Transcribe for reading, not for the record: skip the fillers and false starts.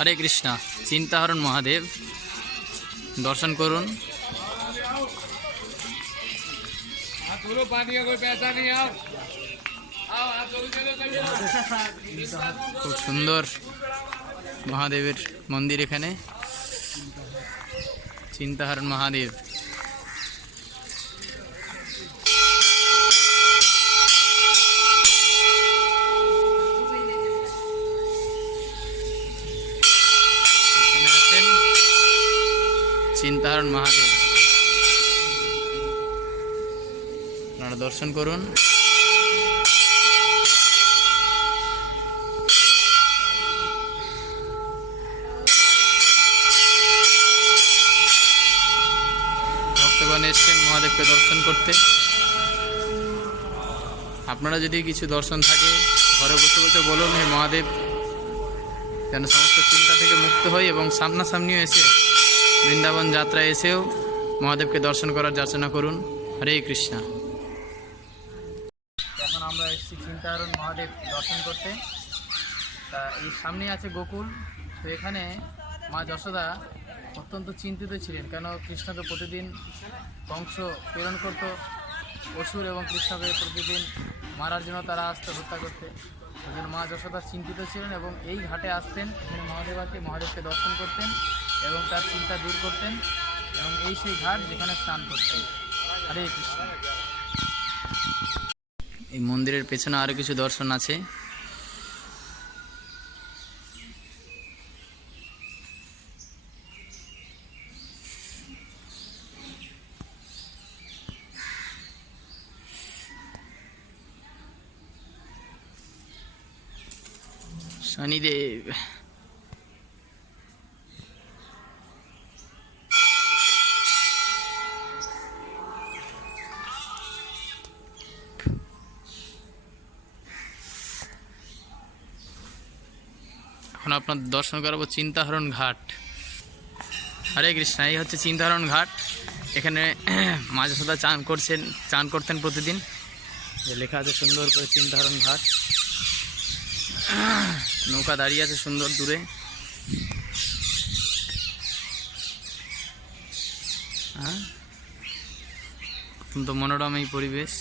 हरे कृष्णा। चिंताहरण महादेव दर्शन करुन। खूब सुंदर महादेवेर मंदिर एखाने चिंताहरण महादेव। चिंताहरण महादेव আপনারা দর্শন করুন। ভক্তগণ এসেছেন মহাদেবকে দর্শন করতে। আপনারা যদি কিছু দর্শন থাকে ঘরে বসে বসে বলুন, হে মহাদেব যেন সমস্ত চিন্তা থেকে মুক্ত হই এবং সামনাসামনিও এসে বৃন্দাবন যাত্রা এসেও মহাদেবকে দর্শন করার যাচনা করুন। হরে কৃষ্ণ। এখন আমরা এসেছি চিন্তাহরণ মহাদেব দর্শন করতে। তা এই সামনে আছে গোকুল। তো এখানে মা যশোদা অত্যন্ত চিন্তিত ছিলেন, কেন কৃষ্ণকে প্রতিদিন কংস প্রেরণ করত অসুর এবং কৃষ্ণকে প্রতিদিন মারার জন্য তারা আসতো হত্যা করতে। সেই জন্য মা যশোদা চিন্তিত ছিলেন এবং এই ঘাটে আসতেন, এখানে মহাদেবকে দর্শন করতেন এবং তার চিন্তা দূর করতেন। এবং এই সেই ঘাট যেখানে স্নান করতেন। হরে কৃষ্ণ। এই মন্দিরের পেছনে আরও কিছু দর্শন আছে। শনিদেব। এখন আপনাদের দর্শন করাবো চিন্তাহরণ ঘাট। হরে কৃষ্ণ। এই হচ্ছে চিন্তাহরণ ঘাট। এখানে মা যশোদা চান করতেন প্রতিদিন। লেখা আছে সুন্দর করে চিন্তাহরণ ঘাট। নৌকা দাঁড়িয়ে আছে সুন্দর দূরে। অত্যন্ত মনোরম এই পরিবেশ।